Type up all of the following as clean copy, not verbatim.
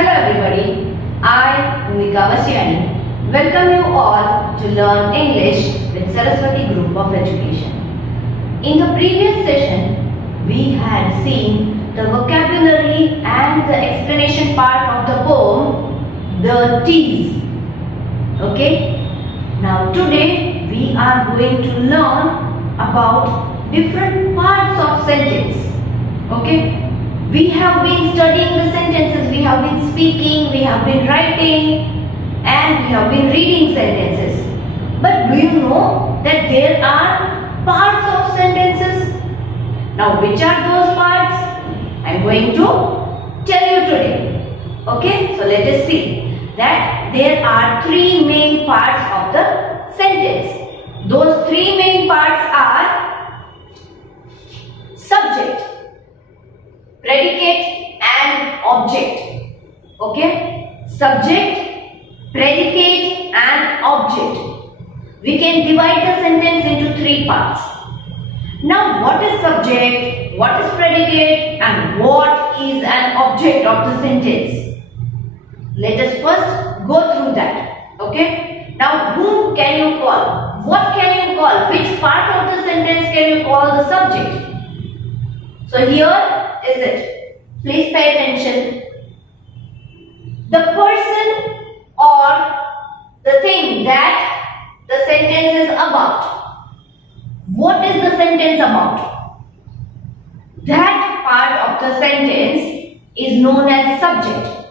Hello everybody, I, Bhumika Vasyani, welcome you all to learn English with Saraswati Group of Education. In the previous session, we had seen the vocabulary and the explanation part of the poem, The Teas. Okay? Now today, we are going to learn about different parts of sentence. Okay? We have been studying the sentences, we have been speaking, we have been writing, and we have been reading sentences. But do you know that there are parts of sentences? Now which are those parts? I am going to tell you today. Okay, so let us see that there are three main parts of the sentence. Those three main parts are subject, predicate and object. Okay, subject, predicate and object. We can divide the sentence into three parts. Now what is subject, what is predicate and what is an object of the sentence? Let us first go through that. Okay, now whom can you call, what can you call, which part of the sentence can you call the subject? So here is it. Please pay attention. The person or the thing that the sentence is about. What is the sentence about? That part of the sentence is known as subject.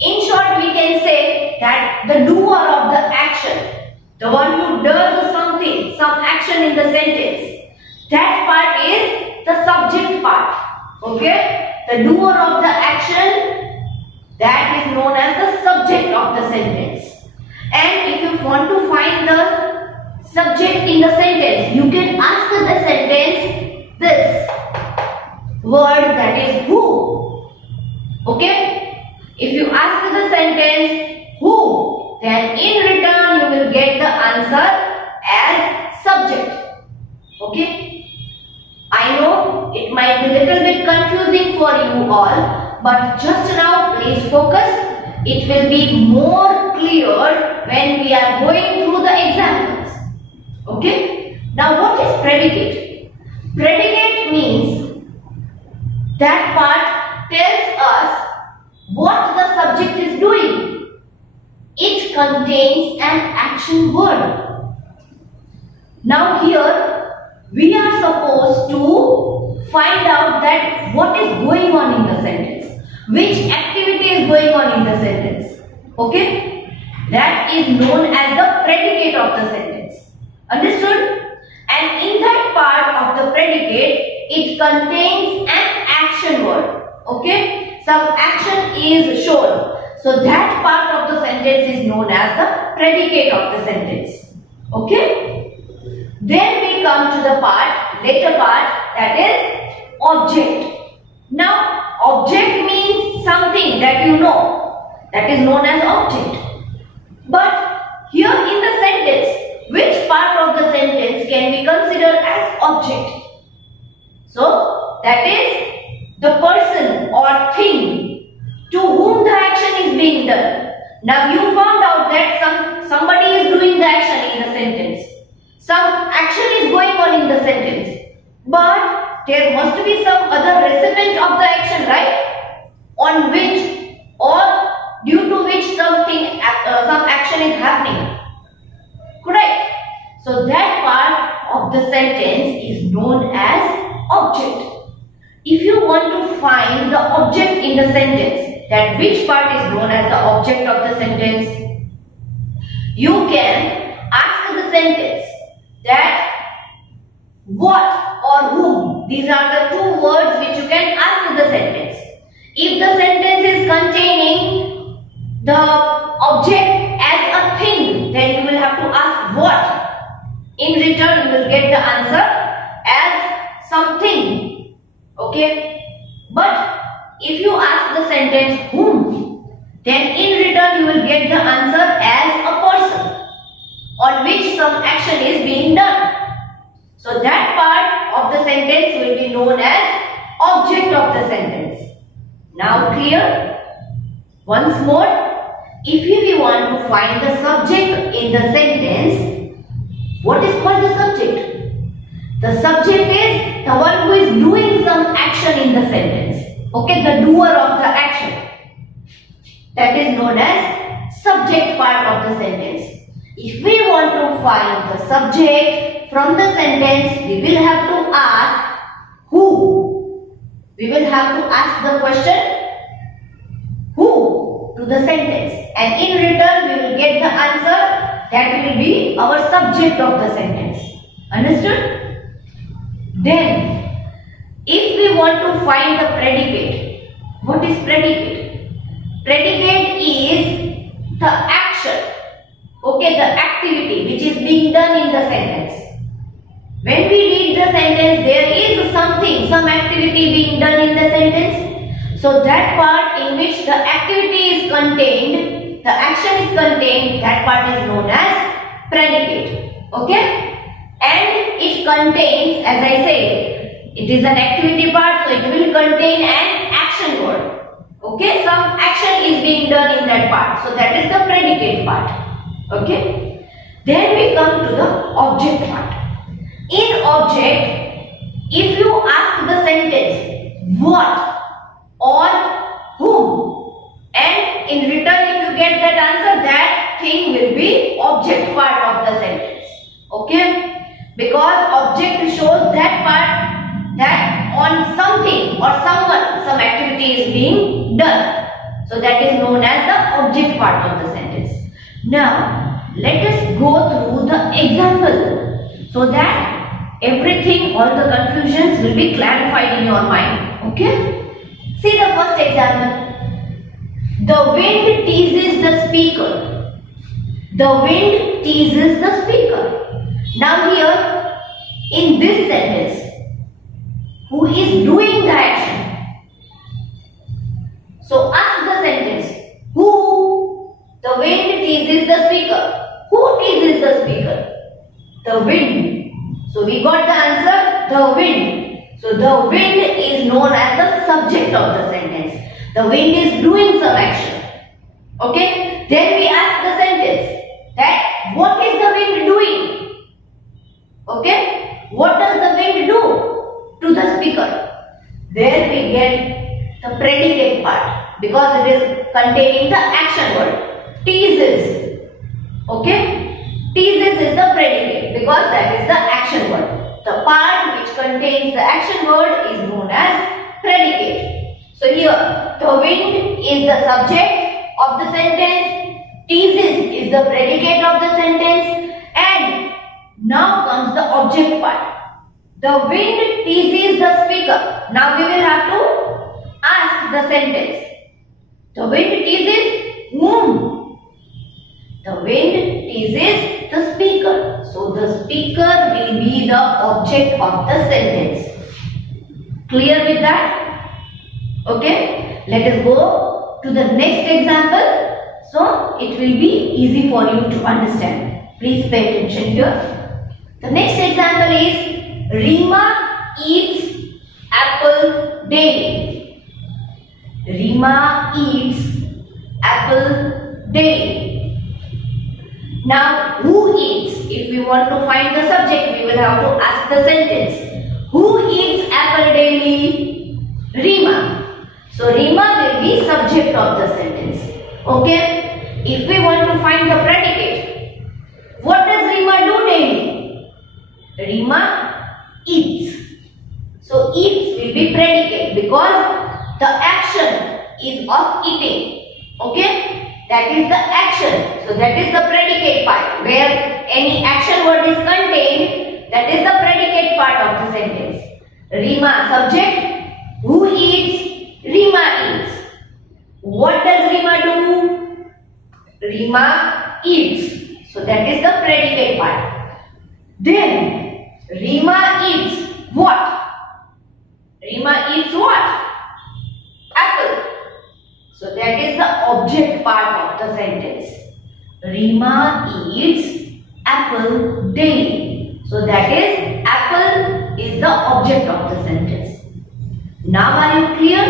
In short, we can say that the doer of the action, the one who does something, some action in the sentence, that part is the subject part. Okay, the doer of the action, that is known as the subject of the sentence. And if you want to find the subject in the sentence, you can ask the sentence this word, that is who. Okay, if you ask the sentence who, then in return you will get the answer as subject. Okay, I know it might be a little bit confusing for you all, but just now please focus. It will be more clear when we are going through the examples. Okay? Now what is predicate? Predicate means that part tells us what the subject is doing. It contains an action word. Now here we are supposed to find out that what is going on in the sentence, which activity is going on in the sentence. Okay, that is known as the predicate of the sentence. Understood? And in that part of the predicate, it contains an action word. Okay, some action is shown, so that part of the sentence is known as the predicate of the sentence. Okay, then we come to the later part, that is object. Now object means something that you know, that is known as object. But here in the sentence, which part of the sentence can be considered as object? So that is the person or thing to whom the action is being done. Now you found out that somebody is doing the action in the sentence. Some action is going on in the sentence, but there must be some other recipient of the action, right? On which or due to which some action is happening. Correct? So that part of the sentence is known as object. If you want to find the object in the sentence, that which part is known as the object of the sentence, you can ask the sentence that what or whom. These are the two words which you can ask the sentence. If the sentence is containing the object as a thing, then you will have to ask what. In return, you will get the answer as something. Okay, but if you ask the sentence whom, then in return you will get the answer as a person on which some action is being done. So that part of the sentence will be known as object of the sentence. Now clear? Once more, if we want to find the subject in the sentence, what is called the subject? The subject is the one who is doing some action in the sentence. Okay, the doer of the action. That is known as subject part of the sentence. If we want to find the subject from the sentence, we will have to ask who. We will have to ask the question who to the sentence, and in return we will get the answer that will be our subject of the sentence. Understood? Then, if we want to find the predicate, what is predicate? Predicate is the action, okay, the activity which is being done in the sentence. When we read the sentence, there is something, some activity being done in the sentence. So that part in which the activity is contained, the action is contained, that part is known as predicate. Okay? And it contains, as I said, it is an activity part, so it will contain an action word. Okay? Some action is being done in that part. So that is the predicate part. Okay? Then we come to the object part. In object, if you ask the sentence, what or whom, and in return if you get that answer, that thing will be object part of the sentence. Okay? Because object shows that part that on something or someone, some activity is being done. So that is known as the object part of the sentence. Now, let us go through the example so that everything, all the confusions will be clarified in your mind. Okay? See the first example. The wind teases the speaker. The wind teases the speaker. Now here, in this sentence, who is doing the action? So ask the sentence, who? The wind teases the speaker. Who teases the speaker? The wind. So we got the answer, the wind. So the wind is known as the subject of the sentence. The wind is doing some action. Okay? Then we ask the sentence that what is the wind doing? Okay? What does the wind do to the speaker? There we get the predicate part because it is containing the action word. Teases. Okay? Teases is the predicate because that is the action word. The part which contains the action word is known as predicate. So here, the wind is the subject of the sentence, teases is the predicate of the sentence, and now comes the object part. The wind teases the speaker. Now we will have to ask the sentence. The wind teases whom? The wind teases the speaker. So the speaker will be the object of the sentence. Clear with that? Okay. Let us go to the next example. So it will be easy for you to understand. Please pay attention here. The next example is Rima eats apple daily. Rima eats apple daily. Now, who eats? If we want to find the subject, we will have to ask the sentence. Who eats apple daily? Rima. So, Rima will be subject of the sentence. Okay? If we want to find the predicate, what does Rima do daily? Rima eats. So, eats will be predicate because the action is of eating. Okay? That is the action. So that is the predicate part. Where any action word is contained, that is the predicate part of the sentence. Rima subject. Who eats? Rima eats. What does Rima do? Rima eats. So that is the predicate part. Then Rima eats what? Rima eats what? Apple. So that is the object part of the sentence. Rima eats apple daily. So that is apple is the object of the sentence. Now are you clear?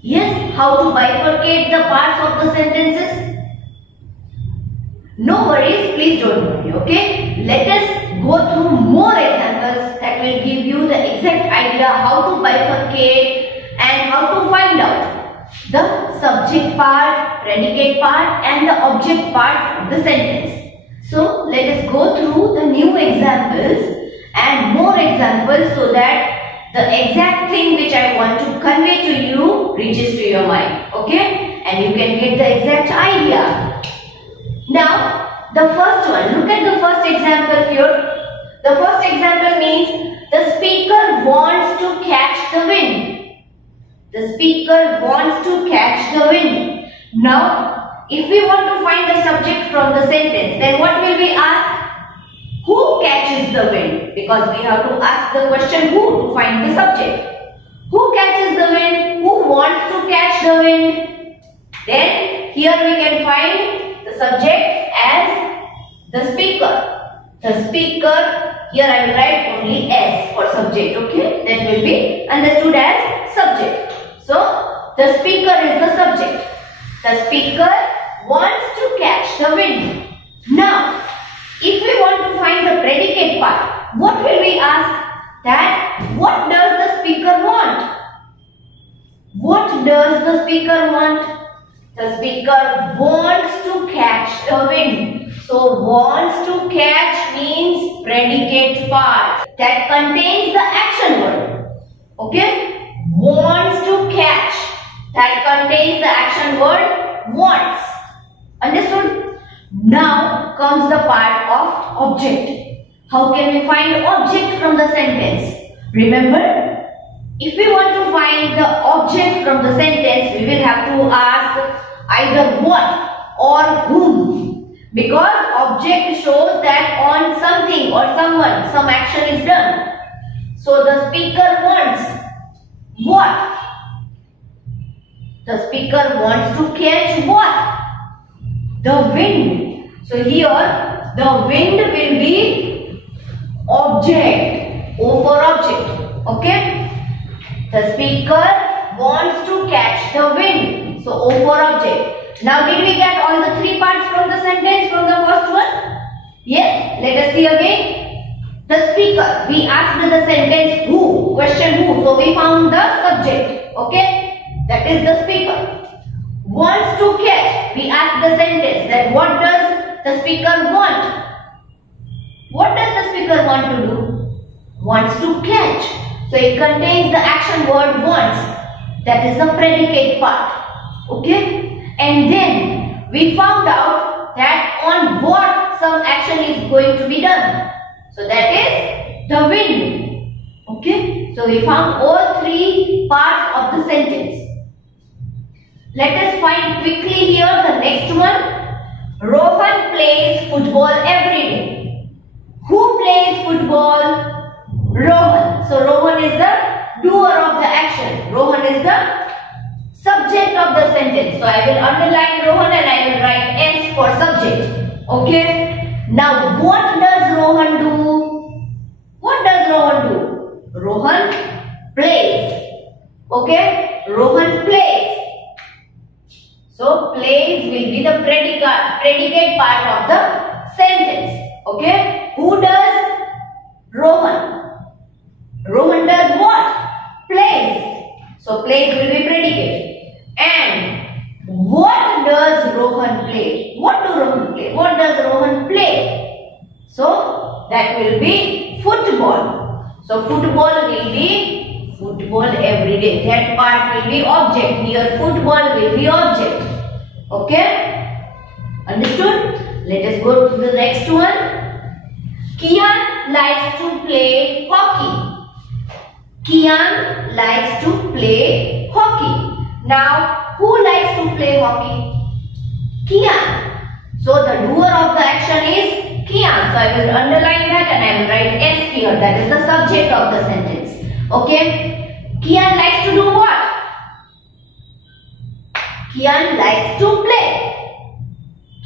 Yes, how to bifurcate the parts of the sentences? No worries, please don't worry, okay? Let us go through more examples that will give you the exact idea how to bifurcate and how to find out the subject part, predicate part and the object part of the sentence. So let us go through the new examples and more examples so that the exact thing which I want to convey to you reaches to your mind, okay? And you can get the exact idea. Now, the first one, look at the first example here. The first example means the speaker wants to catch the wind. The speaker wants to catch the wind. Now, if we want to find the subject from the sentence, then what will we ask? Who catches the wind? Because we have to ask the question who to find the subject. Who catches the wind? Who wants to catch the wind? Then here we can find the subject as the speaker. The speaker, here I will write only S for subject, okay? That will be understood as subject. So, the speaker is the subject. The speaker wants to catch the wind. Now, if we want to find the predicate part, what will we ask? That what does the speaker want? What does the speaker want? The speaker wants to catch the wind. So wants to catch means predicate part that contains the action word. Okay? Wants to catch that contains the action word wants. Understood? Now comes the part of object. How can we find object from the sentence? Remember, if we want to find the object from the sentence, we will have to ask either what or whom. Because object shows that on something or someone, some action is done. So the speaker wants what? The speaker wants to catch what? The wind. So here the wind will be object. O for object. Okay. The speaker wants to catch the wind. So O for object. Now did we get all the three parts from the sentence from the first one? Yes. Let us see again. The speaker. We asked the sentence who. Question who. So we found the subject. Okay. That is the speaker. Wants to catch. We ask the sentence that what does the speaker want? What does the speaker want to do? Wants to catch. So it contains the action word wants. That is the predicate part. Okay? And then we found out that on what some action is going to be done. So that is the wind. Okay? So we found all three parts of the sentence. Let us find quickly here the next one. Rohan plays football every day. Who plays football? Rohan. So Rohan is the doer of the action. Rohan is the subject of the sentence. So I will underline Rohan and I will write S for subject. Okay. Now what does Rohan do? What does Rohan do? Rohan plays. Okay. Rohan plays. So plays will be the predicate part of the sentence. Okay. Who does? Rohan. Rohan does what? Plays. So plays will be predicate. And what does Rohan play? What do Rohan play? What does Rohan play? So that will be football. So football will be football every day. That part will be object. Here football will be object. Okay? Understood? Let us go to the next one. Kian likes to play hockey. Kian likes to play hockey. Now, who likes to play hockey? Kian. So, the doer of the action is Kian. So, I will underline that and I will write S here. That is the subject of the sentence. Okay? Kian likes to do what? Kian likes to play.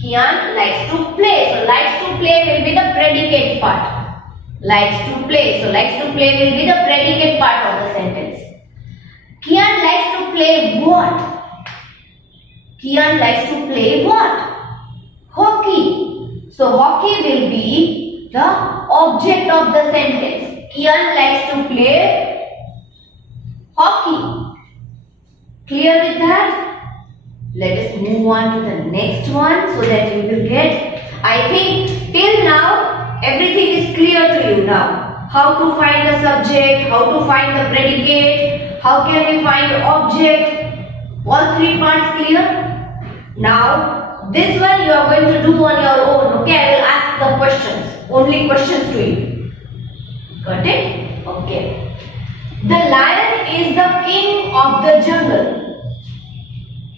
Kian likes to play. So, likes to play will be the predicate part. Likes to play. So, likes to play will be the predicate part of the sentence. Kian likes to play what? Kian likes to play what? Hockey. So hockey will be the object of the sentence. Kian likes to play hockey. Clear with that? Let us move on to the next one so that you will get. I think till now everything is clear to you now. How to find the subject, how to find the predicate, how can we find the object. All three parts clear? Now this one you are going to do on your own. Okay, I will ask the questions. Only questions to you. Got it? Okay. The lion is the king of the jungle.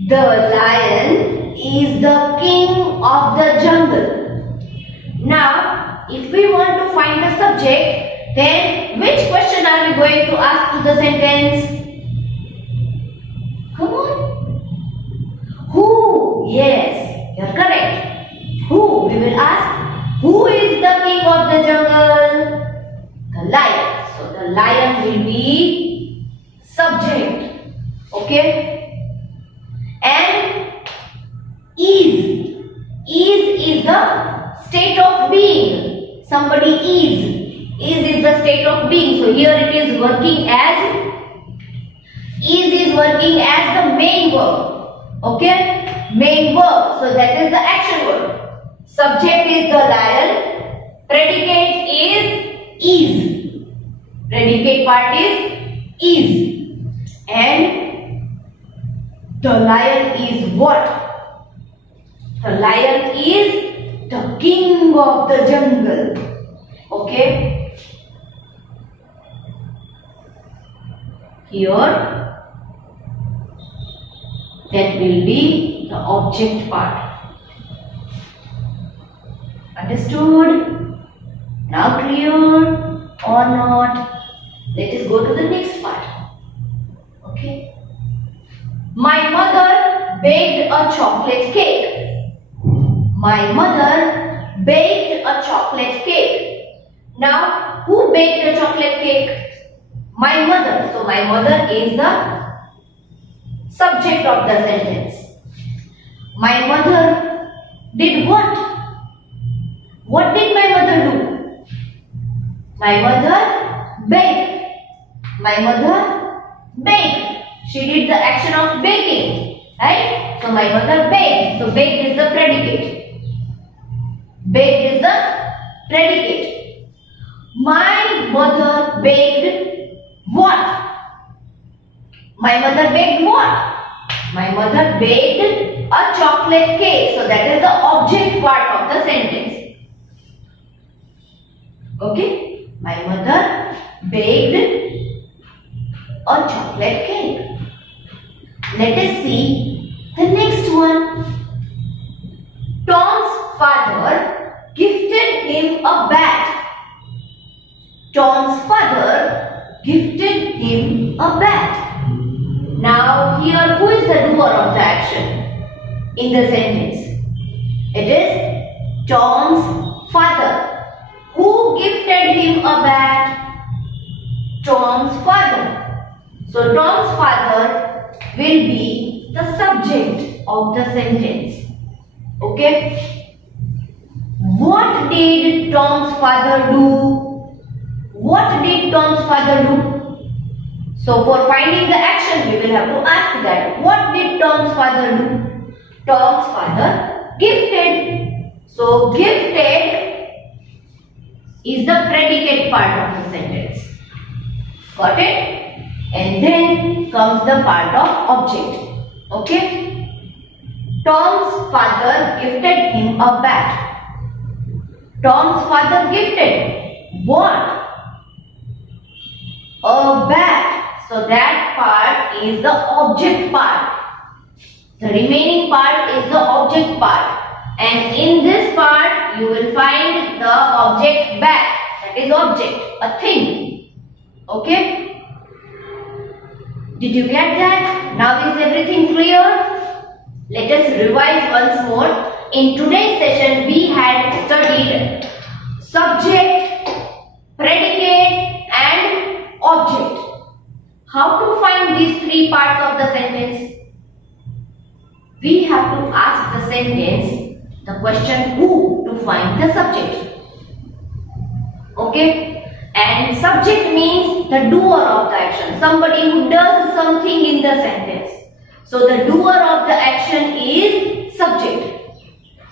The lion is the king of the jungle. Now, if we want to find the subject, then which question are we going to ask to the sentence? Come on. Who? Yes, you are correct. Who? We will ask, who is the king of the jungle? The lion. So, the lion will be subject. Okay? And is the state of being. Somebody is the state of being. So here it is working as the main verb. Okay, main verb. So that is the action word. Subject is the lion. Predicate is. Predicate part is. And the lion is what? The lion is the king of the jungle. Okay. Here, that will be the object part. Understood? Now clear or not? Let us go to the next part. Okay. My mother baked a chocolate cake. My mother baked a chocolate cake. Now, who baked the chocolate cake? My mother. So, my mother is the subject of the sentence. My mother did what? What did my mother do? My mother baked. My mother baked. She did the action of baking, right? So my mother baked. So baked is the predicate. Baked is the predicate. My mother baked what? My mother baked what? My mother baked a chocolate cake. So that is the object part of the sentence. Okay? My mother baked a chocolate cake. Let us see the next one. Tom's father gifted him a bat. Tom's father gifted him a bat. Now here, who is the doer of the action in the sentence? It is Tom's father. Who gifted him a bat? Tom's father. So Tom's father will be the subject of the sentence. Okay? What did Tom's father do? What did Tom's father do? So for finding the action, we will have to ask that. What did Tom's father do? Tom's father gifted. So gifted is the predicate part of the sentence. Got it? And then comes the part of object. Okay? Tom's father gifted him a bat. Tom's father gifted what? A bat. So that part is the object part. The remaining part is the object part. And in this part, you will find the object bat. That is object, a thing. Okay? Did you get that? Now is everything clear? Let us revise once more. In today's session, we had studied subject, predicate and object. How to find these three parts of the sentence? We have ask the sentence, the question who, to find the subject. Okay? And subject means the doer of the action, somebody who does something in the sentence. So the doer of the action is subject.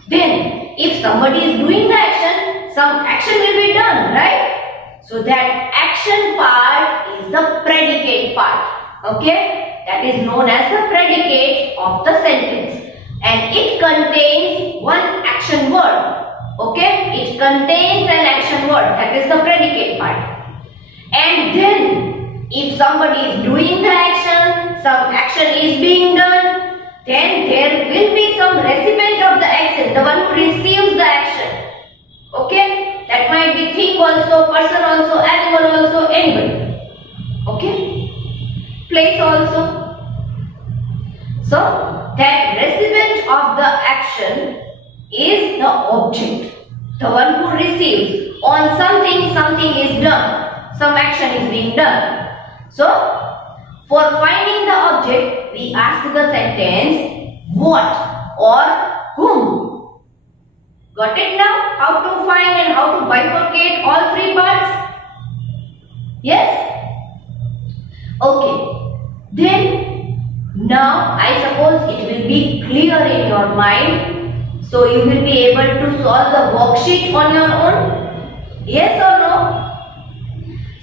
Then if somebody is doing the action, some action will be done, right? So that action part is the predicate part. Okay? That is known as the predicate of the sentence. And it contains one action word. Okay? It contains an action word. That is the predicate part. And then if somebody is doing the action, some action is being done, then there will be some recipient of the action, the one who receives the action. Okay? That might be thing also, person also, animal also, anybody. Okay? Place also. So that recipient of the action is the object. The one who receives. On something, something is done. Some action is being done. So for finding the object, we ask the sentence what or whom. Got it now? How to find and how to bifurcate all three parts? Yes? Okay. Then now I suppose it will be clear in your mind. So you will be able to solve the worksheet on your own. Yes or no?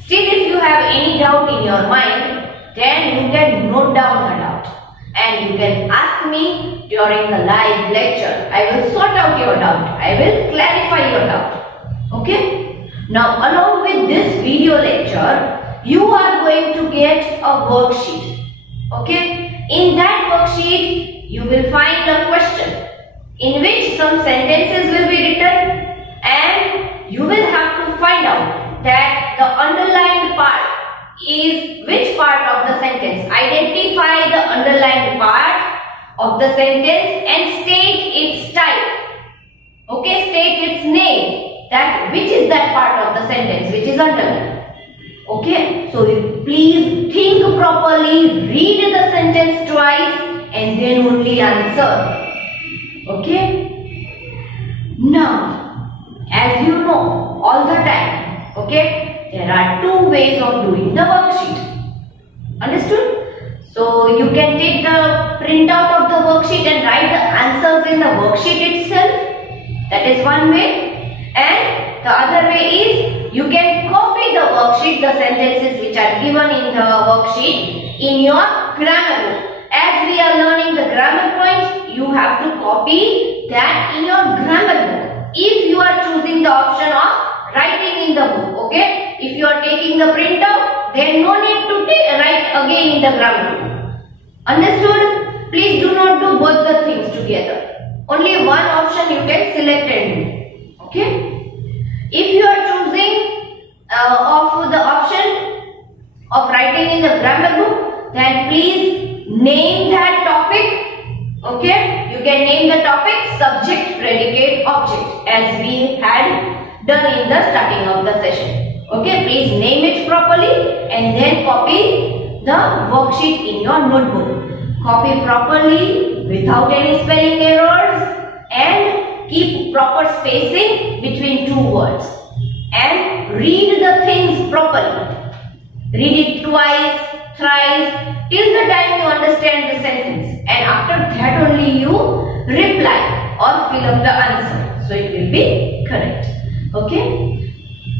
Still, if you have any doubt in your mind, then you can note down the doubt. And you can ask me during the live lecture. I will sort out your doubt. I will clarify your doubt. Okay? Now, along with this video lecture, you are going to get a worksheet. Okay? In that worksheet, you will find a question in which some sentences will be written, and you will have to find out that the underlined part is which part of the sentence. Identify the underlined part of the sentence and state its type. Okay, state its name. That which is that part of the sentence which is underlined. Okay, so please think properly, read the sentence twice and then only answer. Okay. Now, as you know all the time, okay, there are two ways of doing the worksheet. Understood? So you can take the printout of the worksheet and write the answers in the worksheet itself. That is one way. And the other way is you can copy the worksheet, the sentences which are given in the worksheet in your grammar book. As we are learning the grammar points, you have to copy that in your grammar book. If you are choosing the option of writing in the book, okay? If you are taking the printout, then no need to write again in the grammar book. Understood? Please do not do both the things together. Only one option you can select and do. Okay? If you are choosing of the option of writing in the grammar book, then please name that topic. Okay, you can name the topic subject, predicate, object as we had done in the starting of the session. Okay, please name it properly and then copy the worksheet in your notebook. Copy properly without any spelling errors and keep proper spacing between two words. And read the things properly. Read it twice, thrice, till the time you understand the sentence, and after that only you reply or fill up the answer, so it will be correct. Okay?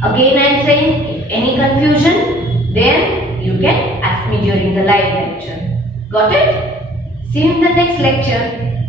Again I am saying, if any confusion, then you can ask me during the live lecture. Got it? See you in the next lecture.